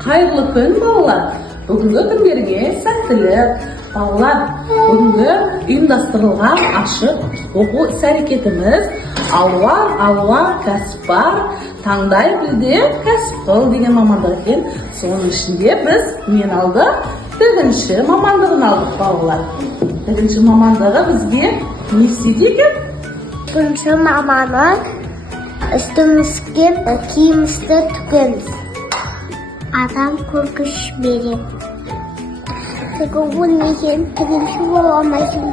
Қайырлы күн, балалар. Бүгінгі күндерге сәттілік. Балалар, бүгінгі ұйымдастырылған ашық оқу іс-әрекетіміз алуа кәсіп бар, таңдай білде кәсіп қыл деген мамандық екен. Соның ішінде біз мен алдық, тігінші мамандығын алдық, балалар. Тігінші мамандығы бізге не істейді екен? Тігінші мамандығы үстімізге киімізді тігеміз. Адам көргіш береді. Тігу неге тігінші бола алмайсың.